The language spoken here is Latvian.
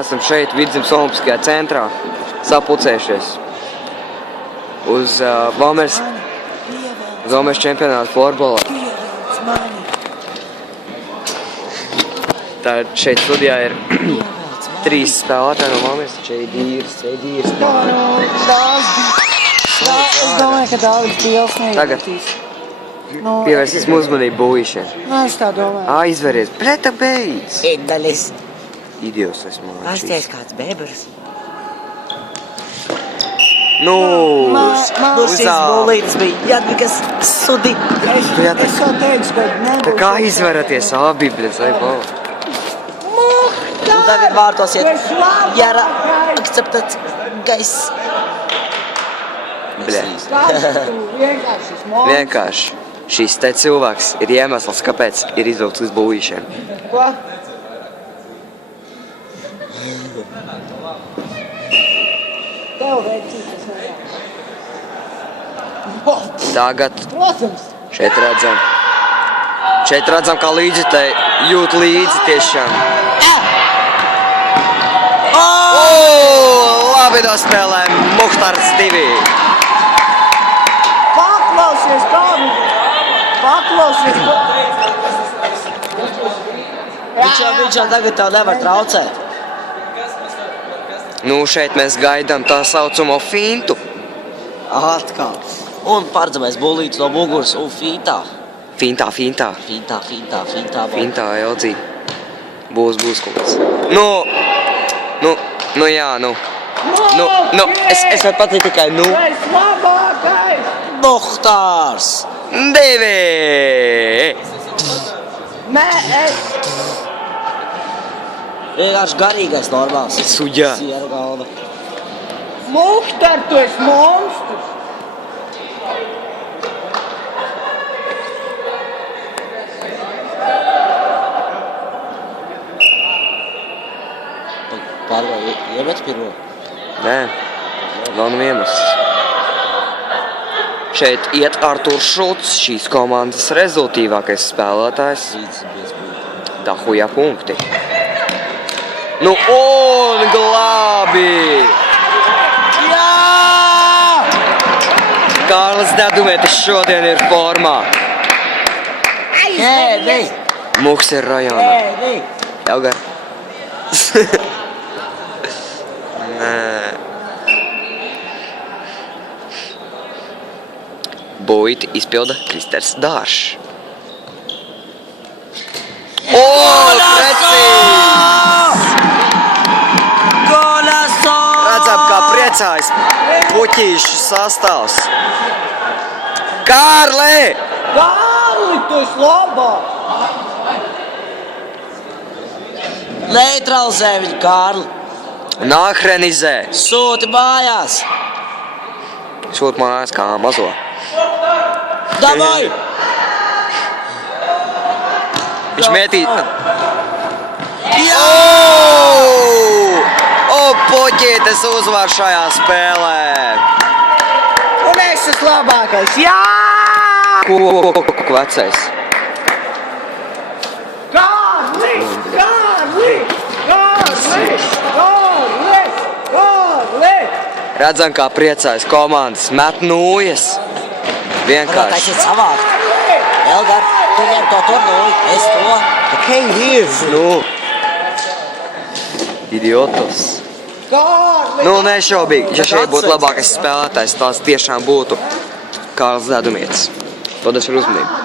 esam šeit Vidzemes Olimpiskajā centrā sapulcējušies uz Valmieras čempionātu florbolā. Tā šeit studijā ir 3 spēlētāji no Valmieras, Čeidīrs. Es domāju, ka Dāvids Biels neiemetīs. Pievērsīsim uzmanību būvīšiem. Es tā domāju. Izveries, preta beidz! Indalis. Idios esmu māčīs. Pasties kāds bebers. Nu, Šis bolītis bija Jadvikas sudi. Es jau teicu, ka nebūs. tā kā izveraties abi, bļet, vai bala. Un tagad vārtos iet Jara akceptats gaiss. Bļet. Vienkārši smolts. Vienkārši. Šis te cilvēks ir iemesls, kāpēc ir izvilkts uz būvīšiem. Ko? Tev veicīt, tas nevajag. Tagad Protams. šeit redzam, kā līdzitēji jūt līdzi tiešām. Labi nospēlē Muhtars 2. Paklausies, kādu. Paklausies. Viņš jau tagad tev nevar traucēt. Nu, šeit mēs gaidām tā saucamo fintu. Atkal. Un paredzamais bolītis no muguras un fintā. Fintā. Fintā. Fintā, LG. Būs kaut kas. Nu jā. Es varu pateikt tikai nu. Es labākais. Muhtārs. 2! Es. Vienkārši garīgais normāls. Suģā. Siera galva. Muhtar, tu esi monstrs. Pārgāja iemet pirmo. Nē, nav nu iemesls. Šeit iet Arturs Šulcs, šīs komandas rezultīvākais spēlētājs. Dahuja punkti. Nu, un glābi! Jā! Kārlis Dedumētis šodien ir formā. Ēdi! Muks ir rajonā. Ēdi! Jau gar. Būvīti izpilda Kristers Dāršs. Precīzi! Redzam, kā priecājas puķīšu sastāvs. Kārli! Kārli, tu esi labāk. Neutralizē viņu, Kārli. Nahrenizē. Sūti mājās. Sūt mājās kā mazo. Davai! Viņš mētīt. Jā! Puķītes uzvar šajā spēlē. Un es esmu labākais. Jā! Vecais. Kārli! Redzam, kā priecājas komandas met nūjas. Tas Vienkārši. ir savāk. Elgar, tu ņem to turnoju, es to. Okay, here. Nu. Idiotos. Kārli! Nu, nešaubīgi. Ja šeit būtu labākais spēlētājs, tās tiešām būtu Kārlis Dedumētis. Paldies par uzmanību.